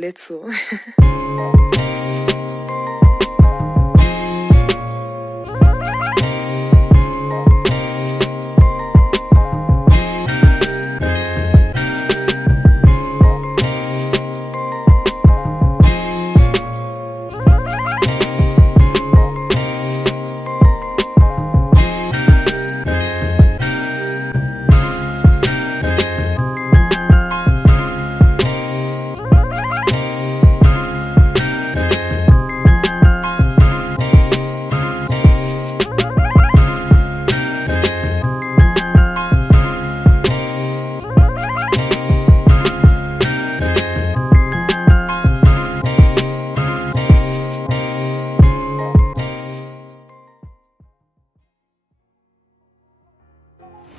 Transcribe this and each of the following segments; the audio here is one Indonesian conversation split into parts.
Let's go.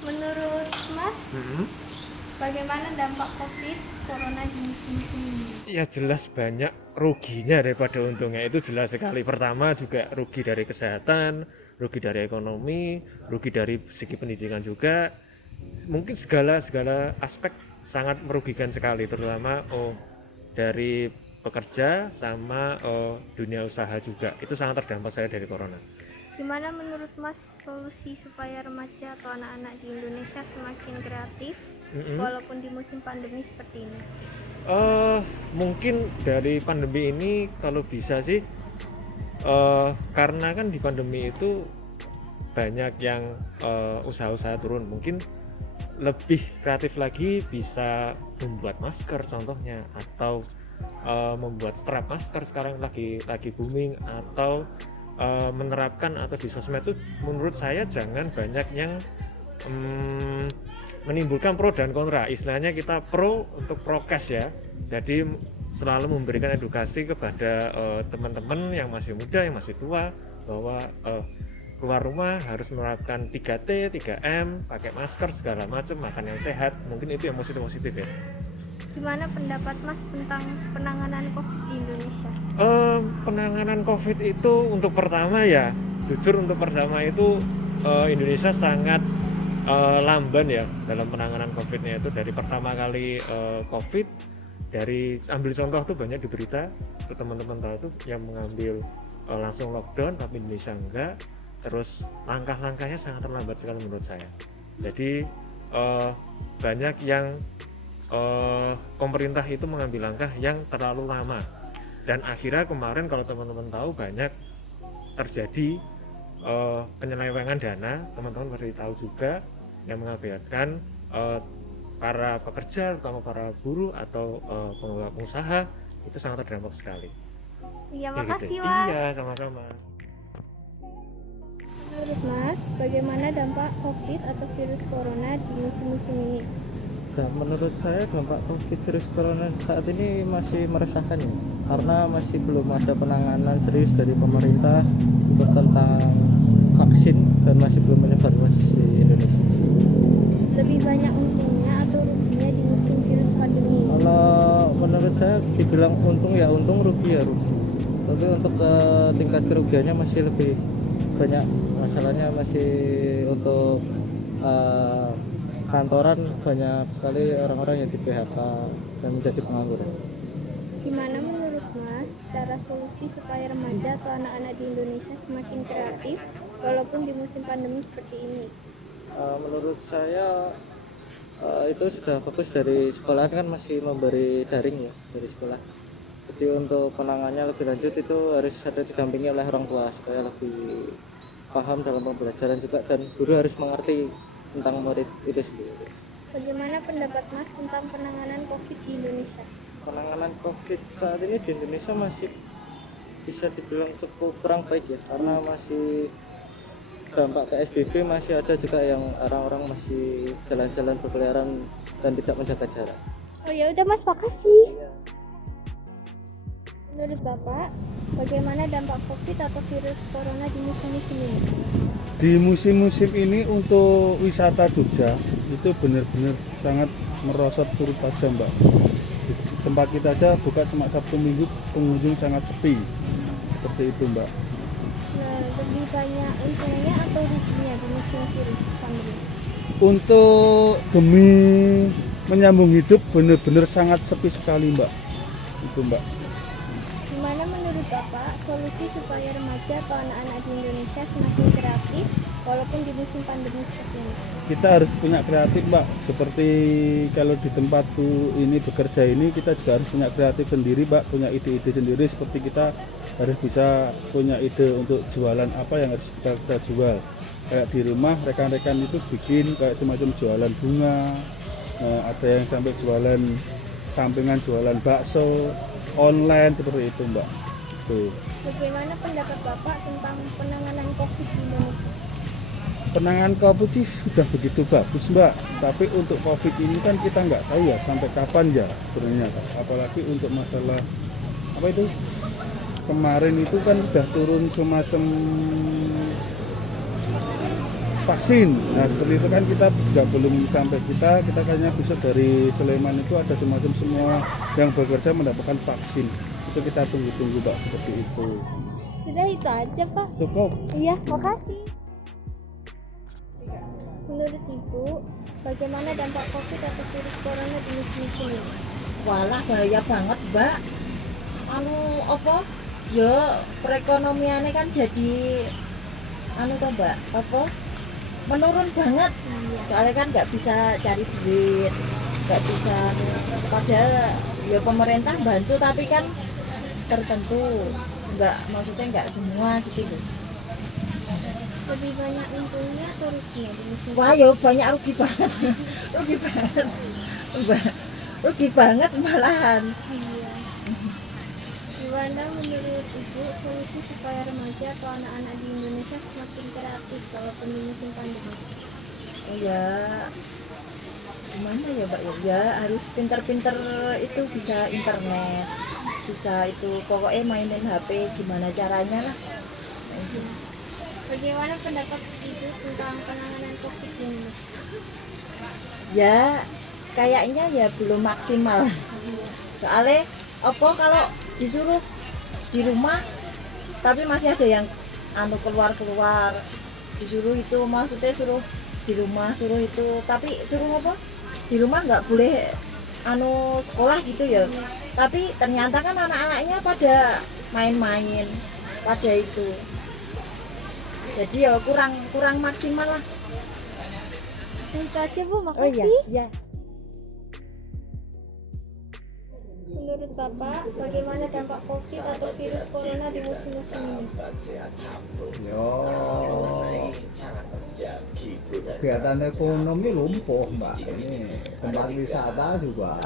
Menurut Mas, bagaimana dampak COVID Corona di musim ini? Ya jelas banyak ruginya daripada untungnya, itu jelas sekali. Pertama juga rugi dari kesehatan, rugi dari ekonomi, rugi dari segi pendidikan juga. Mungkin segala aspek sangat merugikan sekali, terutama dari pekerja sama dunia usaha juga. Itu sangat terdampak saya dari corona. Gimana menurut Mas solusi supaya remaja atau anak-anak di Indonesia semakin kreatif walaupun di musim pandemi seperti ini? Mungkin dari pandemi ini kalau bisa sih, karena kan di pandemi itu banyak yang usaha-usaha turun, mungkin lebih kreatif lagi, bisa membuat masker contohnya, atau membuat strap masker sekarang lagi booming, atau menerapkan, atau di sosmed itu menurut saya jangan banyak yang menimbulkan pro dan kontra. Istilahnya kita pro untuk prokes ya, jadi selalu memberikan edukasi kepada teman-teman yang masih muda, yang masih tua, bahwa keluar rumah harus menerapkan 3T, 3M, pakai masker segala macam, makan yang sehat. Mungkin itu yang positif ya. Gimana pendapat Mas tentang penanganan COVID di Indonesia? Penanganan COVID itu untuk pertama ya, jujur untuk pertama itu Indonesia sangat lamban ya dalam penanganan COVID-nya. Itu dari pertama kali COVID, dari ambil contoh tuh banyak di berita, tuh teman-teman tahu tuh yang mengambil langsung lockdown, tapi Indonesia enggak. Terus langkah-langkahnya sangat terlambat sekali menurut saya. Jadi banyak yang pemerintah itu mengambil langkah yang terlalu lama, dan akhirnya kemarin kalau teman-teman tahu banyak terjadi penyelewengan dana. Teman-teman pasti tahu juga, yang mengakibatkan para pekerja, terutama para buruh atau pengelola usaha, itu sangat terdampak sekali. Iya, Ya makasih gitu. Mas. Iya, sama-sama. Menurut Mas, bagaimana dampak COVID atau virus corona di musim-musim ini? Dan menurut saya dampak COVID virus corona saat ini masih meresahkan ya, karena masih belum ada penanganan serius dari pemerintah untuk tentang vaksin, dan masih belum menyebar luas di Indonesia. Lebih banyak untungnya atau ruginya di musim virus pandemi? Kalau menurut saya dibilang untung ya untung, rugi ya rugi. Tapi untuk tingkat kerugiannya masih lebih banyak. Masalahnya masih untuk kantoran, banyak sekali orang-orang yang di PHK dan menjadi pengangguran. Gimana menurut Mas cara solusi supaya remaja atau anak-anak di Indonesia semakin kreatif walaupun di musim pandemi seperti ini? Menurut saya itu sudah fokus dari sekolah, kan masih memberi daring ya dari sekolah. Jadi untuk penanganannya lebih lanjut itu harus ada didampingi oleh orang tua supaya lebih paham dalam pembelajaran juga, dan guru harus mengerti tentang murid itu sendiri. Bagaimana pendapat Mas tentang penanganan COVID di Indonesia? Penanganan COVID saat ini di Indonesia masih bisa dibilang cukup kurang baik ya, karena masih dampak PSBB, masih ada juga yang orang-orang masih jalan-jalan berkeliaran dan tidak menjaga jarak. Oh ya udah Mas, makasih. Menurut Bapak, bagaimana dampak COVID atau virus corona di musim-musim ini? Di musim-musim ini untuk wisata Jogja itu benar-benar sangat merosot turut tajam, Mbak. Di tempat kita aja buka cuma Sabtu Minggu, pengunjung sangat sepi. Seperti itu, Mbak. Nah, lebih banyak untungnya atau ruginya di musim virus pandemi? Untuk demi menyambung hidup benar-benar sangat sepi sekali, Mbak. Itu Mbak. Gimana menurut Bapak solusi supaya remaja atau anak-anak di Indonesia semakin kreatif walaupun di musim pandemi seperti ini? Kita harus punya kreatif Mbak, seperti kalau di tempatku ini bekerja ini kita juga harus punya kreatif sendiri Mbak, punya ide-ide sendiri, seperti kita harus bisa punya ide untuk jualan apa yang harus kita jual. Kayak di rumah rekan-rekan itu bikin kayak semacam jualan bunga, ada yang sampai jualan sampingan jualan bakso online seperti itu Mbak. Tuh. Bagaimana pendapat Bapak tentang penanganan COVID di Indonesia? Penanganan COVID sih sudah begitu bagus Mbak, tapi untuk COVID ini kan kita nggak tahu ya sampai kapan ya sebenarnya, apalagi untuk masalah apa itu kemarin itu kan sudah turun semacam vaksin. Nah seperti itu kan kita juga belum sampai, kita kayaknya bisa dari Sleman itu ada semacam semua yang bekerja mendapatkan vaksin. Itu kita tunggu-tunggu Mbak, seperti itu. Sudah itu aja Pak. Cukup. Iya, makasih. Menurut Ibu, bagaimana dampak COVID atau virus corona di musim ini? Walah bahaya banget Mbak. Anu apa? Ya perekonomiannya kan jadi anu toh Mbak, apa? Menurun banget. Soalnya kan nggak bisa cari duit, nggak bisa. Padahal ya pemerintah bantu tapi kan tertentu, nggak, maksudnya nggak semua gitu loh. Lebih banyak untungnya atau ruginya di musim Wah ya banyak rugi banget, rugi banget, rugi banget malahan. Iya. Gimana menurut Ibu solusi supaya remaja atau anak-anak di Indonesia semakin kreatif walaupun di musim pandemi? Oh ya, gimana ya Mbak ya? Ya harus pinter-pinter itu, bisa internet, bisa itu pokoknya mainin HP gimana caranya lah. Bagaimana pendapat Ibu tentang penanganan COVID di Indonesia? Ya kayaknya ya belum maksimal. Soalnya apa kalau disuruh di rumah tapi masih ada yang anu keluar disuruh itu, maksudnya suruh di rumah suruh itu, tapi suruh apa di rumah nggak boleh anu sekolah gitu ya, tapi ternyata kan anak-anaknya pada main-main pada itu, jadi ya kurang maksimal lah. Itu aja Bu, Oh makasih. iya. Menurut Bapak, bagaimana dampak COVID atau virus corona di musim-musim ini? Yo, kegiatan ekonomi lumpuh Mbak. Ini tempat wisata juga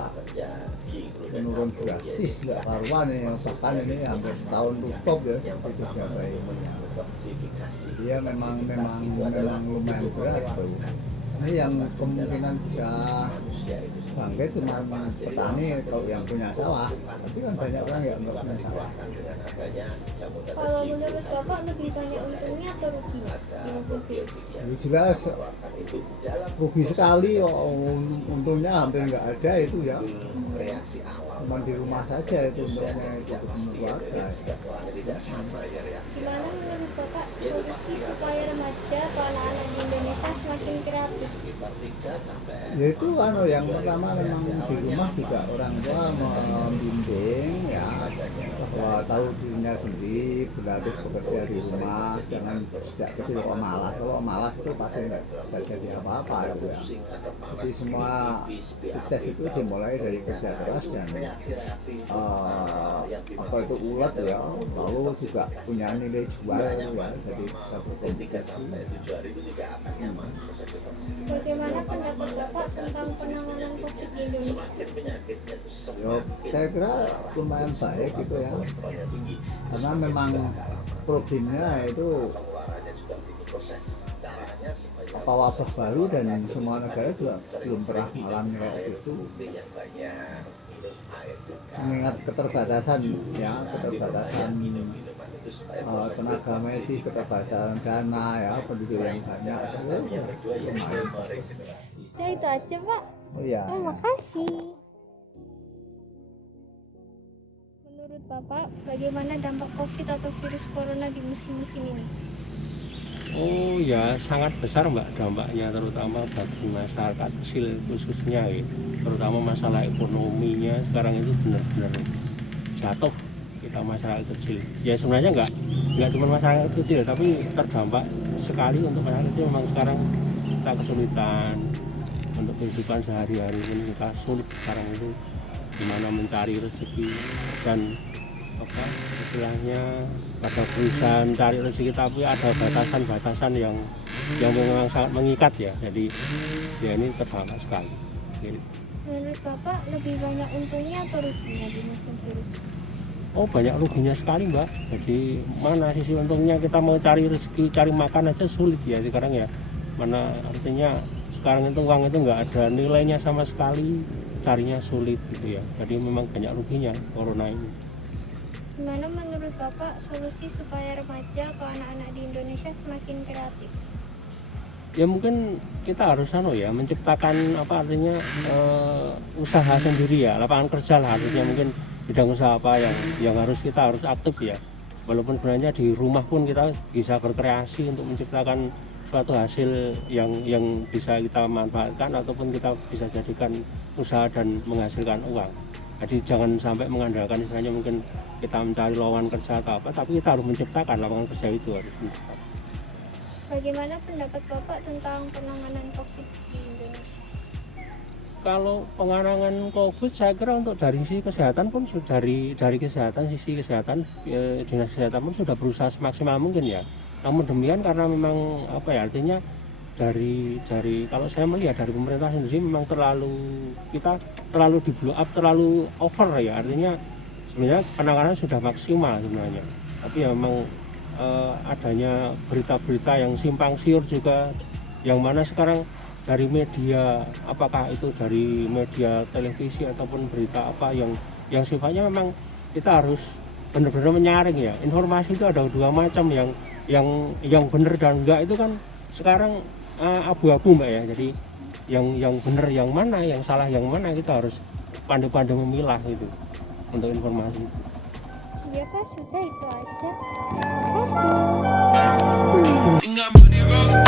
menurun drastis, nggak karuan ini. Bahkan ini hampir setahun tutup ya seperti itu ini. Dia memang lumayan berat tuh. Ini yang kemungkinan bisa bangkit cuma petani kalau yang punya sawah, tapi kan banyak orang yang nggak punya sawah. Kalau menurut Bapak lebih banyak untungnya atau ruginya di musim virus? Jadi jelas rugi sekali, untungnya hampir nggak ada itu ya. Cuma di rumah saja itu untungnya itu ketemu keluarga. Gimana menurut Bapak solusi supaya remaja atau anak-anak di Indonesia semakin kreatif? Ya itu yang pertama memang di rumah juga orang tua membimbing ya, bahwa tahu dirinya sendiri, berlatih bekerja di rumah, jangan sejak kecil kok malas. Kalau malas itu pasti nggak bisa jadi apa-apa itu ya. Jadi semua sukses itu dimulai dari kerja keras dan apa itu ulet ya, lalu juga punya nilai jual ya, jadi bisa berkompetisi. Bagaimana pendapat Bapak tentang penanganan COVID di Indonesia? Yo, saya kira lumayan baik gitu ya, karena memang problemnya itu apa wabah baru dan semua negara juga belum pernah mengalami kayak gitu. Mengingat keterbatasan ya, keterbatasan tenaga medis, keterbatasan dana ya, penduduk yang banyak itu lumayan. Ya itu aja Pak. Oh iya. Oh, makasih. Menurut Bapak, bagaimana dampak COVID atau virus corona di musim-musim ini? Oh ya, sangat besar Mbak dampaknya, terutama bagi masyarakat kecil khususnya gitu. Terutama masalah ekonominya sekarang itu benar-benar jatuh kita masyarakat kecil. Ya sebenarnya nggak cuma masyarakat kecil, tapi terdampak sekali untuk masyarakat kecil. Memang sekarang kita kesulitan untuk kehidupan sehari-hari ini, kita sulit sekarang itu gimana mencari rezeki dan apa istilahnya pada berusaha mencari rezeki, tapi ada batasan-batasan yang memang sangat mengikat ya. Jadi ya ini terdampak sekali. Jadi, Menurut Bapak lebih banyak untungnya atau ruginya di musim virus? oh banyak ruginya sekali Mbak. Jadi mana sisi untungnya, kita mau cari rezeki, cari makan aja sulit ya sekarang ya. Mana artinya sekarang itu uang itu nggak ada nilainya sama sekali, carinya sulit gitu ya. Jadi memang banyak ruginya corona ini. Gimana menurut Bapak solusi supaya remaja atau anak-anak di Indonesia semakin kreatif? Ya mungkin kita harus menciptakan apa artinya usaha sendiri ya, lapangan kerja lah, artinya mungkin bidang usaha apa yang kita harus aktif ya. Walaupun sebenarnya di rumah pun kita bisa berkreasi untuk menciptakan suatu hasil yang bisa kita manfaatkan ataupun kita bisa jadikan usaha dan menghasilkan uang. Jadi jangan sampai mengandalkan istilahnya mungkin kita mencari lowongan kerja atau apa, tapi kita harus menciptakan lapangan kerja itu harus menciptakan. Bagaimana pendapat Bapak tentang penanganan COVID di Indonesia? Kalau penanganan COVID saya kira untuk dari sisi kesehatan pun sudah dari kesehatan, sisi kesehatan dinas kesehatan pun sudah berusaha semaksimal mungkin ya. Namun demikian karena memang apa ya artinya dari kalau saya melihat dari pemerintah sendiri memang kita terlalu di blow up, terlalu over ya, artinya sebenarnya penanganan sudah maksimal sebenarnya, tapi ya memang adanya berita-berita yang simpang siur juga, yang mana sekarang dari media, apakah itu dari media televisi ataupun berita apa yang sifatnya memang kita harus benar-benar menyaring ya. Informasi itu ada dua macam, yang benar dan enggak itu kan sekarang abu-abu Mbak ya. Jadi yang benar yang mana, yang salah yang mana, kita harus pandai-pandai memilah gitu untuk informasi. Ya Pak, sudah itu aja. Got money roll.